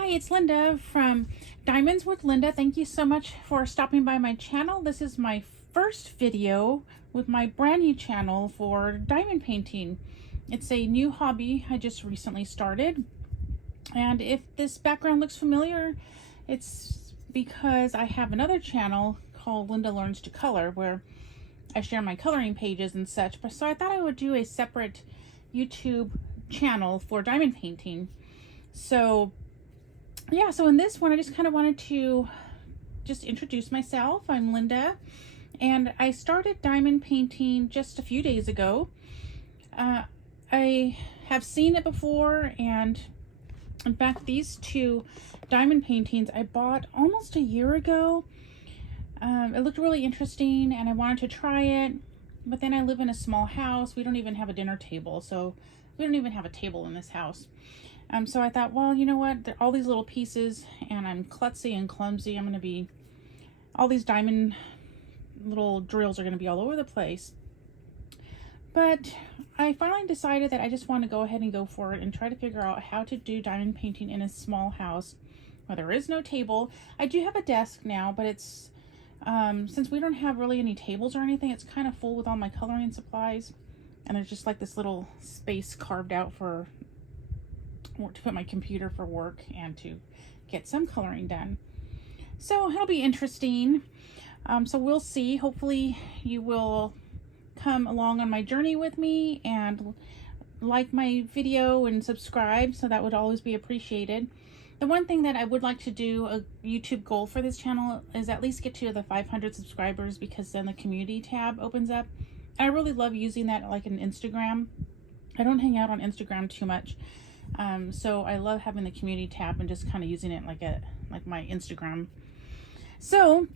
Hi, it's Linda from Diamonds with Linda. Thank you so much for stopping by my channel. This is my first video with my brand new channel for diamond painting. It's a new hobby I just recently started. And if this background looks familiar, it's because I have another channel called Linda Learns to Color where I share my coloring pages and such. But so I thought I would do a separate YouTube channel for diamond painting. So yeah, so in this one, I just kind of wanted to just introduce myself. I'm Linda, and I started diamond painting just a few days ago. I have seen it before, and in fact, these two diamond paintings I bought almost a year ago. It looked really interesting, and I wanted to try it, but then I live in a small house. We don't even have a dinner table, so we don't even have a table in this house. So I thought, well, you know what, all these little pieces, and I'm klutzy and clumsy. All these diamond little drills are going to be all over the place. But I finally decided that I just want to go ahead and go for it and try to figure out how to do diamond painting in a small house where there is no table. I do have a desk now, but it's, since we don't have really any tables or anything, it's kind of full with all my coloring supplies. And there's just like this little space carved out to put my computer for work and to get some coloring done. So it'll be interesting. So we'll see. Hopefully you will come along on my journey with me and like my video and subscribe, so that would always be appreciated. The one thing that I would like to do, a YouTube goal for this channel, is at least get to the 500 subscribers, because then the community tab opens up. And I really love using that like an Instagram. I don't hang out on Instagram too much. So I love having the community tab and just kind of using it like my Instagram. So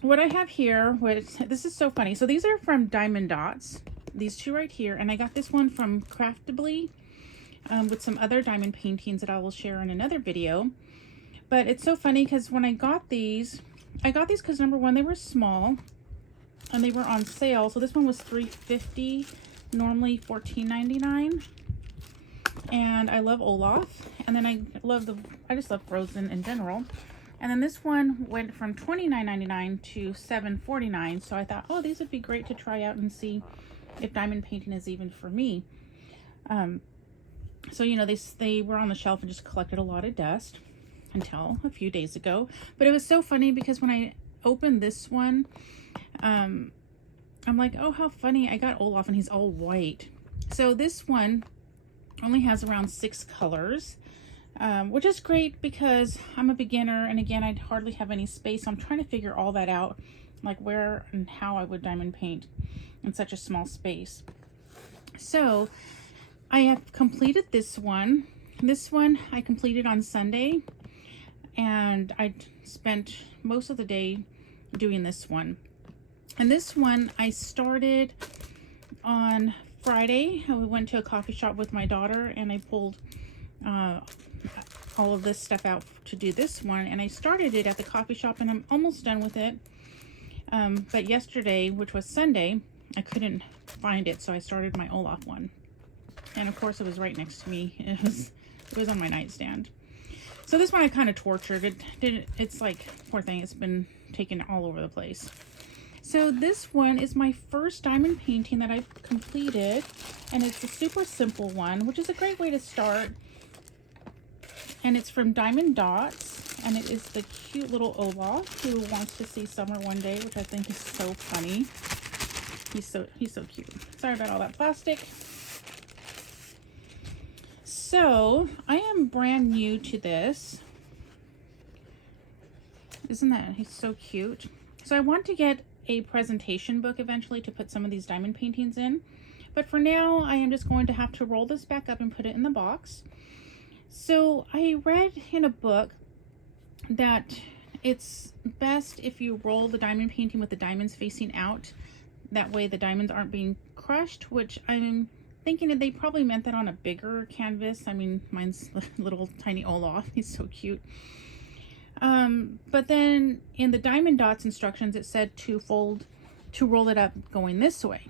what I have here, this is so funny. So these are from Diamond Dotz, these two right here. And I got this one from Craftably with some other diamond paintings that I will share in another video. But it's so funny because when I got these because number one, they were small and they were on sale. So this one was $3.50, normally $14.99. And I love Olaf, and then I just love Frozen in general. And then this one went from $29.99 to $7.49. So I thought, oh, these would be great to try out and see if diamond painting is even for me. So you know, they were on the shelf and just collected a lot of dust until a few days ago. But it was so funny because when I opened this one, I'm like, oh, how funny! I got Olaf and he's all white. So this one only has around 6 colors, which is great because I'm a beginner, and again, I hardly have any space. So I'm trying to figure all that out, like where and how I would diamond paint in such a small space. So I have completed this one. This one I completed on Sunday, and I spent most of the day doing this one. And this one I started on Friday. We went to a coffee shop with my daughter, and I pulled all of this stuff out to do this one, and I started it at the coffee shop, and I'm almost done with it. But yesterday, which was Sunday, I couldn't find it, so I started my Olaf one, and of course it was right next to me. It was on my nightstand. So this one I kind of tortured it. It's like, poor thing, it's been taken all over the place. So this one is my first diamond painting that I've completed, and it's a super simple one, which is a great way to start. And it's from Diamond Dotz, and it is the cute little Olaf who wants to see summer one day, which I think is so funny. He's so cute. Sorry about all that plastic. So I am brand new to this. He's so cute. So I want to get a presentation book eventually to put some of these diamond paintings in, but for now I am just going to have to roll this back up and put it in the box. So I read in a book that it's best if you roll the diamond painting with the diamonds facing out. That way the diamonds aren't being crushed, which I'm thinking that they probably meant that on a bigger canvas. I mean, mine's little tiny Olaf, he's so cute. But then in the Diamond Dotz instructions, it said to roll it up going this way.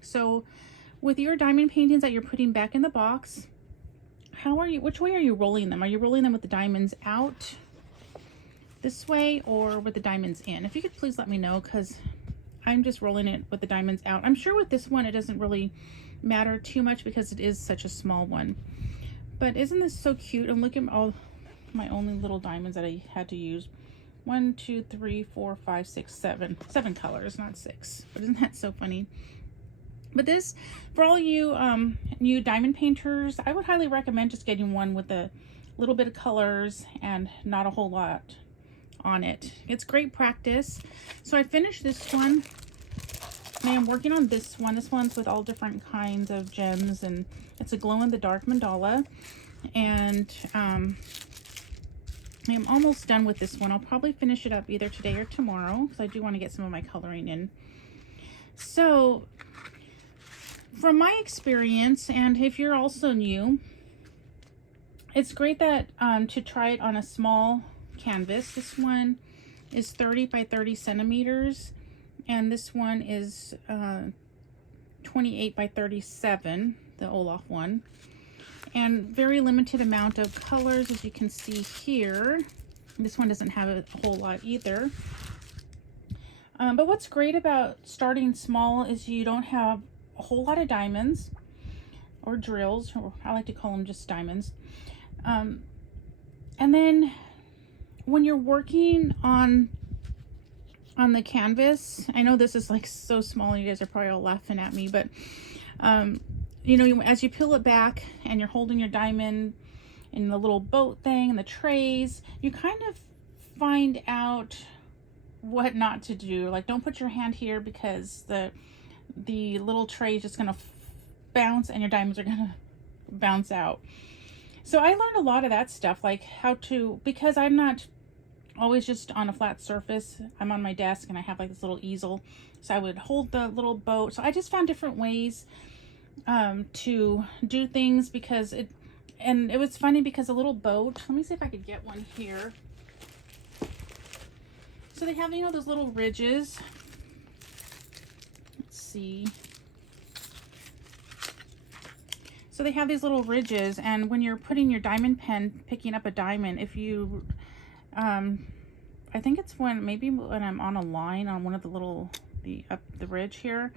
So with your diamond paintings that you're putting back in the box, which way are you rolling them? Are you rolling them with the diamonds out this way or with the diamonds in? If you could please let me know, because I'm just rolling it with the diamonds out. I'm sure with this one it doesn't really matter too much because it is such a small one. But isn't this so cute? And look at all my only little diamonds that I had to use. 1, 2, 3, 4, 5, 6, 7. 7 colors, not 6. But isn't that so funny? But this, for all you new diamond painters, I would highly recommend just getting one with a little bit of colors and not a whole lot on it. It's great practice. So I finished this one. I am working on this one. This one's with all different kinds of gems, and it's a glow-in-the-dark mandala. And I'm almost done with this one. I'll probably finish it up either today or tomorrow because I do want to get some of my coloring in. So from my experience, and if you're also new, it's great that to try it on a small canvas. This one is 30 by 30 centimeters, and this one is 28 by 37, the Olaf one, and very limited amount of colors, as you can see here. This one doesn't have a whole lot either. But what's great about starting small is you don't have a whole lot of diamonds or drills, or I like to call them just diamonds. And then when you're working on the canvas, I know this is like so small and you guys are probably all laughing at me, but you know, as you peel it back and you're holding your diamond in the little boat thing and the trays, you kind of find out what not to do. Like, don't put your hand here because the little tray is just gonna bounce and your diamonds are gonna bounce out. So I learned a lot of that stuff, like how to, because I'm not always just on a flat surface. I'm on my desk and I have like this little easel, so I would hold the little boat. So I just found different ways to do things, because it was funny because a little boat, let me see if I could get one here. So they have, you know, those little ridges. Let's see. So they have these little ridges, and when you're putting your diamond pen, picking up a diamond, if you, I think it's maybe when I'm on a line on one of the little, up the ridge here,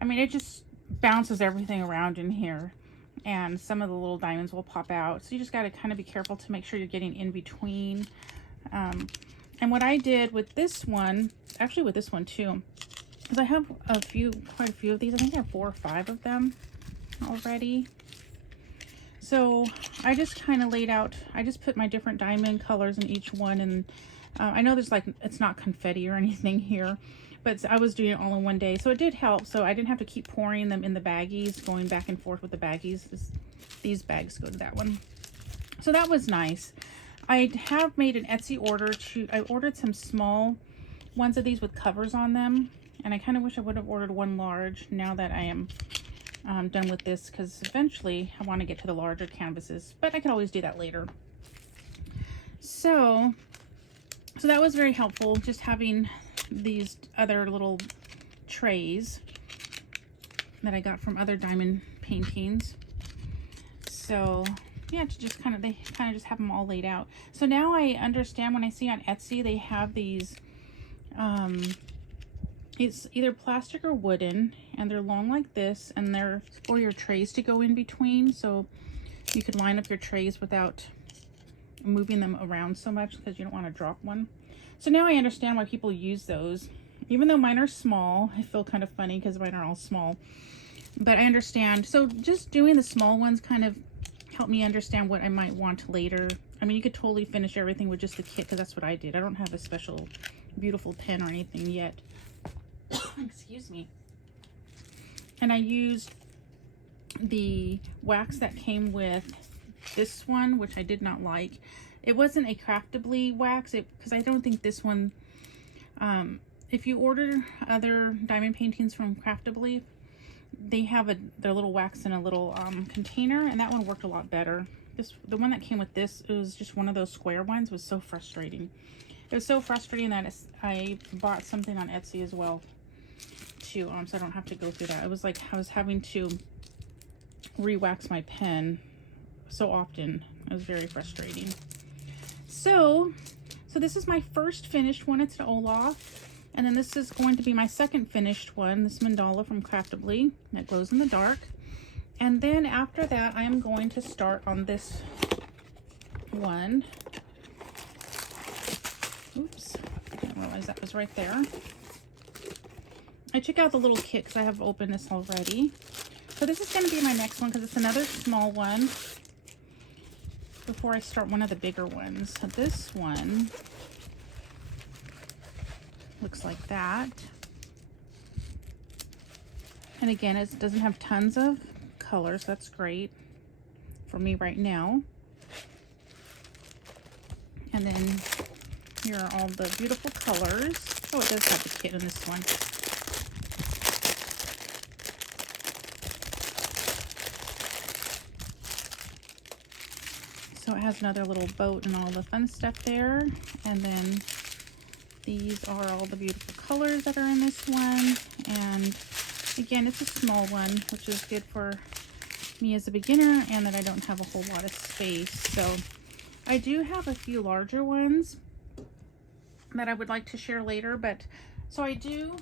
I mean, it just bounces everything around in here, and some of the little diamonds will pop out. So you just got to kind of be careful to make sure you're getting in between. And what I did with this one, actually with this one too, because I have quite a few of these. I think I have 4 or 5 of them already. So I just kind of laid out, I just put my different diamond colors in each one, and I know there's like, it's not confetti or anything here, but I was doing it all in one day, so it did help. So I didn't have to keep pouring them in the baggies, going back and forth with the baggies. These bags go to that one. So that was nice. I have made an Etsy order I ordered some small ones of these with covers on them, and I kind of wish I would have ordered one large now that I am done with this, because eventually I want to get to the larger canvases, but I can always do that later. So that was very helpful, just having these other little trays that I got from other diamond paintings. So yeah, to just kind of, they kind of just have them all laid out. So now I understand, when I see on Etsy they have these it's either plastic or wooden, and they're long like this, and they're for your trays to go in between, so you could line up your trays without moving them around so much, because you don't want to drop one. So now I understand why people use those. Even though mine are small, I feel kind of funny because mine are all small, but I understand. So just doing the small ones kind of helped me understand what I might want later. I mean, you could totally finish everything with just the kit, because that's what I did. I don't have a special beautiful pen or anything yet. Excuse me. And I used the wax that came with this one, which I did not like. It wasn't a craftably wax, because I don't think this one, if you order other diamond paintings from Craftably, they have their little wax in a little container, and that one worked a lot better. The one that came with this, it was just one of those square ones. Was so frustrating. It was so frustrating that I bought something on Etsy as well too, so I don't have to go through that. It was like I was having to re-wax my pen. so often. It was very frustrating. So this is my first finished one. It's an Olaf. And then this is going to be my second finished one, this mandala from Craftably that glows in the dark. And then after that, I am going to start on this one. Oops, I didn't realize that was right there. I took out the little kit because I have opened this already. So this is going to be my next one because it's another small one before I start one of the bigger ones. So this one looks like that. And again, it doesn't have tons of colors. That's great for me right now. And then here are all the beautiful colors. Oh, it does have the kit in this one. So it has another little boat and all the fun stuff there. And then these are all the beautiful colors that are in this one. And again, it's a small one, which is good for me as a beginner and that I don't have a whole lot of space. So I do have a few larger ones that I would like to share later. But so I do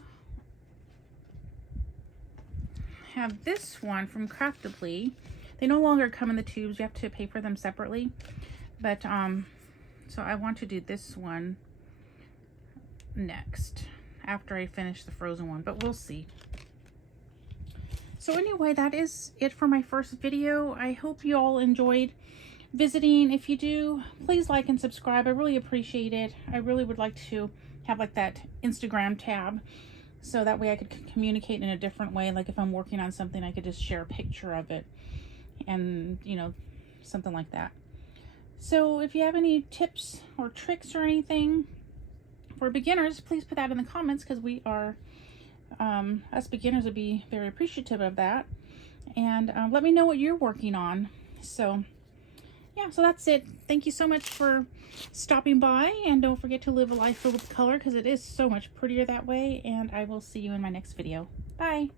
have this one from Craftably. They no longer come in the tubes. You have to pay for them separately. But so I want to do this one next after I finish the frozen one, but we'll see. So anyway, that is it for my first video. I hope you all enjoyed visiting. If you do, please like and subscribe. I really appreciate it. I really would like to have like that Instagram tab so that way I could communicate in a different way. Like if I'm working on something, I could just share a picture of it and, you know, something like that. So if you have any tips or tricks or anything for beginners, please put that in the comments because we are, us beginners would be very appreciative of that. And let me know what you're working on. So yeah, so that's it. Thank you so much for stopping by, and don't forget to live a life filled with color because it is so much prettier that way. And I will see you in my next video. Bye.